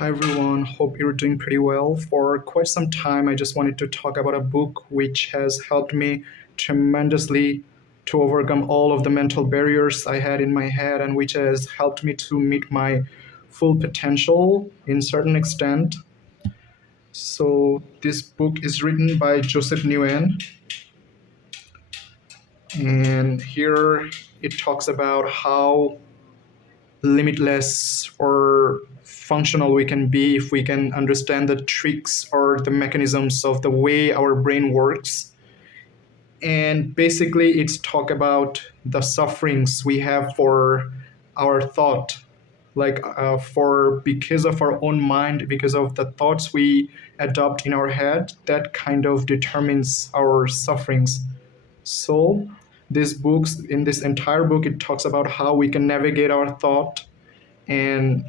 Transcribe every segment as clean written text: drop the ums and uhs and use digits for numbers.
Hi everyone, hope you're doing pretty well. For quite some time, I just wanted to talk about a book which has helped me tremendously to overcome all of the mental barriers I had in my head and which has helped me to meet my full potential in certain extent. So this book is written by Joseph Nguyen, and here it talks about how limitless or functional we can be if we can understand the tricks or the mechanisms of the way our brain works. And basically it's talk about the sufferings we have for our thought, like for because of our own mind, because of the thoughts we adopt in our head, that kind of determines our sufferings. So in this entire book, it talks about how we can navigate our thought and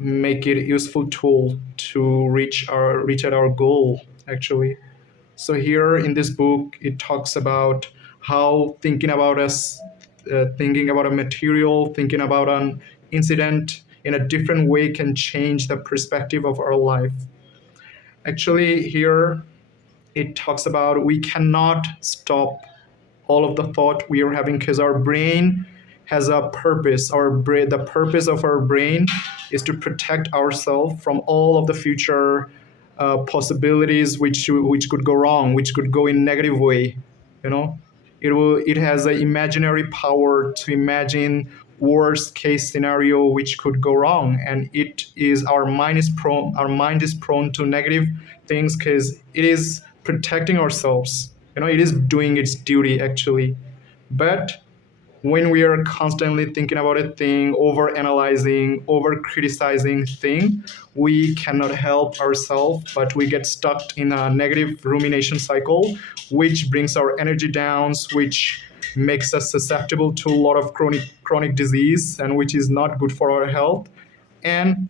make it a useful tool to reach at our goal actually. So here in this book it talks about how thinking about a material, thinking about an incident in a different way can change the perspective of our life. Actually here it talks about we cannot stop all of the thought we are having because our brain has a purpose. The purpose of our brain is to protect ourselves from all of the future possibilities which could go wrong, which could go in negative way. You know, it has an imaginary power to imagine worst case scenario which could go wrong, and our mind is prone to negative things because it is protecting ourselves. You know, it is doing its duty actually. But when we are constantly thinking about a thing, over analyzing, over criticizing thing, we cannot help ourselves, but we get stuck in a negative rumination cycle, which brings our energy down, which makes us susceptible to a lot of chronic disease, and which is not good for our health. And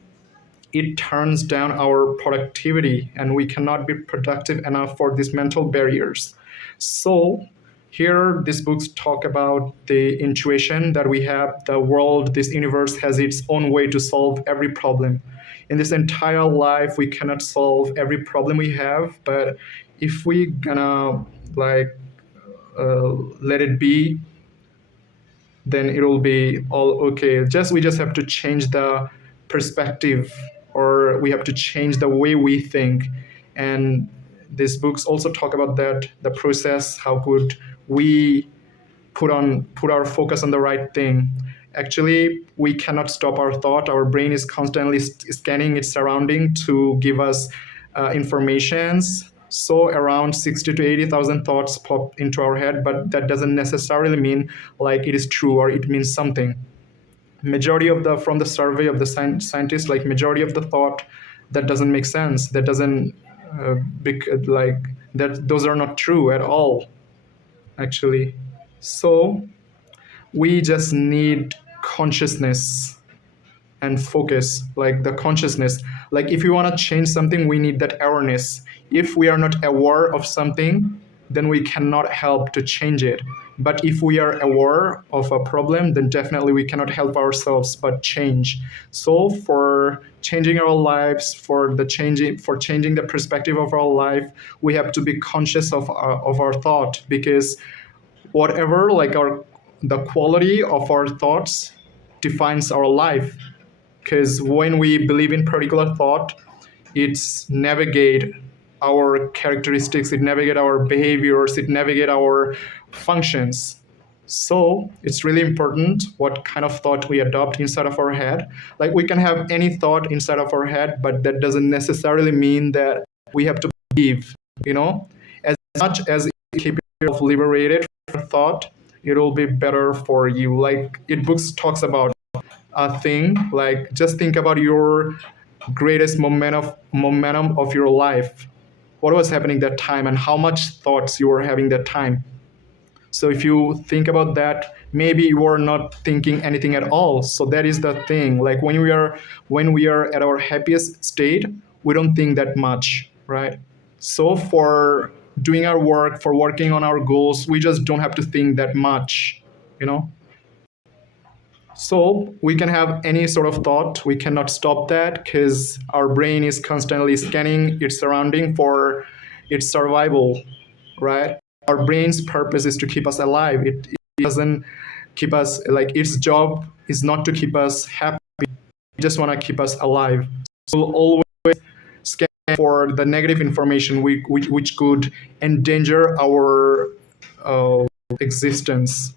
it turns down our productivity, and we cannot be productive enough for these mental barriers. So here these books talk about the intuition that we have. The world, this universe has its own way to solve every problem. In this entire life we cannot solve every problem we have, but if we gonna like let it be, then it will be all okay. We just have to change the perspective, or we have to change the way we think. And these books also talk about that, the process, how could we put our focus on the right thing. Actually we cannot stop our thought. Our brain is constantly scanning its surrounding to give us informations. So around 60 to 80,000 thoughts pop into our head, but that doesn't necessarily mean like it is true or it means something. Majority of the from the survey of the scientists, like majority of the thought that doesn't make sense, that doesn't like that, those are not true at all actually. So we just need consciousness and focus, like the consciousness. Like if we want to change something, we need that awareness. If we are not aware of something, then we cannot help to change it. But if we are aware of a problem, then definitely we cannot help ourselves but change. So for changing our lives, for changing the perspective of our life, we have to be conscious of our thought, because whatever like our the quality of our thoughts defines our life. Because when we believe in particular thought, it's navigate our characteristics, it navigate our behaviors, it navigate our functions. So it's really important what kind of thought we adopt inside of our head. Like we can have any thought inside of our head, but that doesn't necessarily mean that we have to believe. You know, as much as it keep yourself liberated from thought, it will be better for you. Like it books talks about a thing, like just think about your greatest momentum of your life. What was happening that time and how much thoughts you were having that time. So if you think about that, maybe you are not thinking anything at all. So that is the thing. Like when we are at our happiest state, we don't think that much, right? So for doing our work, for working on our goals, we just don't have to think that much, you know? So we can have any sort of thought. We cannot stop that because our brain is constantly scanning its surrounding for its survival, right? Our brain's purpose is to keep us alive. It doesn't keep us, like, its job is not to keep us happy. It just want to keep us alive. So we'll always scan for the negative information which could endanger our existence.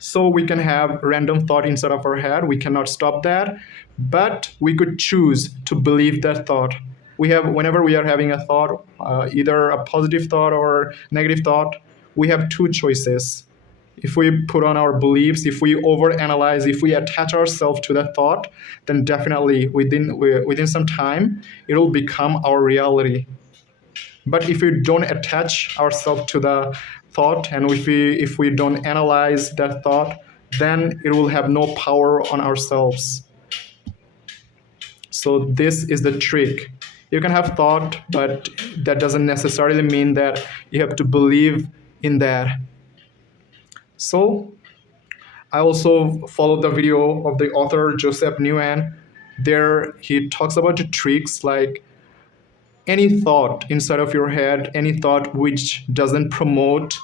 So we can have random thought inside of our head. We cannot stop that, but we could choose to believe that thought. We have, whenever we are having a thought, either a positive thought or negative thought, we have two choices. If we put on our beliefs, if we overanalyze, if we attach ourselves to that thought, then definitely within some time it will become our reality. But if we don't attach ourselves to the thought, and if we don't analyze that thought, then it will have no power on ourselves. So this is the trick. You can have thought, but that doesn't necessarily mean that you have to believe in that. So I also followed the video of the author Joseph Nguyen. There he talks about the tricks, like any thought inside of your head, any thought which doesn't promote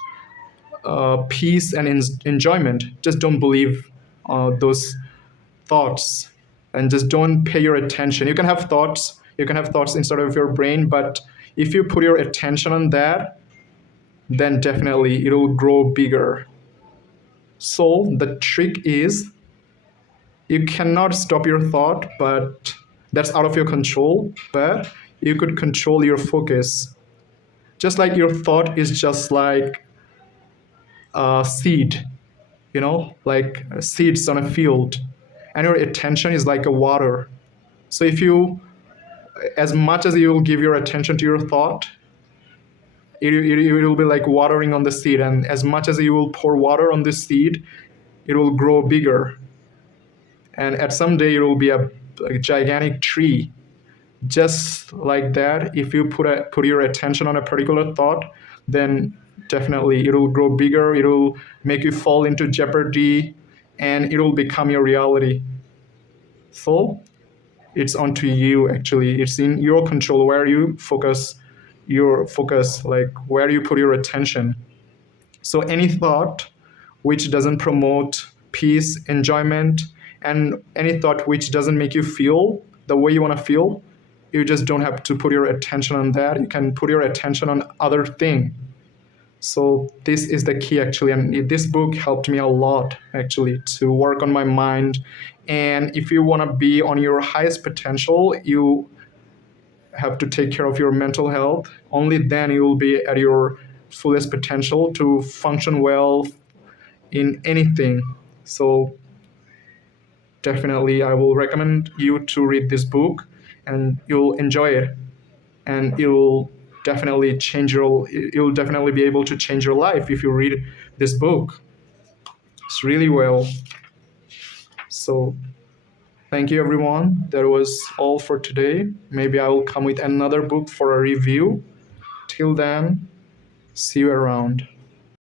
peace and enjoyment, just don't believe those thoughts, and just don't pay your attention. You can have thoughts, inside of your brain, but if you put your attention on that, then definitely it will grow bigger. So the trick is, you cannot stop your thought, but that's out of your control, but you could control your focus. Just like your thought is just like a seed, like seeds on a field, and your attention is like a water. So if you, as much as you will give your attention to your thought, it will be like watering on the seed, and as much as you will pour water on this seed, it will grow bigger, and at some day it will be a gigantic tree. Just like that, if you put your attention on a particular thought, then definitely it will grow bigger, it will make you fall into jeopardy, and it will become your reality. So it's onto you, actually. It's in your control where you focus your focus, like where you put your attention. So any thought which doesn't promote peace, enjoyment, and any thought which doesn't make you feel the way you want to feel, you just don't have to put your attention on that. You can put your attention on other thing. So this is the key, actually, and this book helped me a lot, actually, to work on my mind. And if you want to be on your highest potential, you have to take care of your mental health. Only then you will be at your fullest potential to function well in anything. So definitely I will recommend you to read this book, and you'll enjoy it, and you'll definitely be able to change your life if you read this book. It's really well. So thank you, everyone. That was all for today. Maybe I will come with another book for a review. Till then, see you around.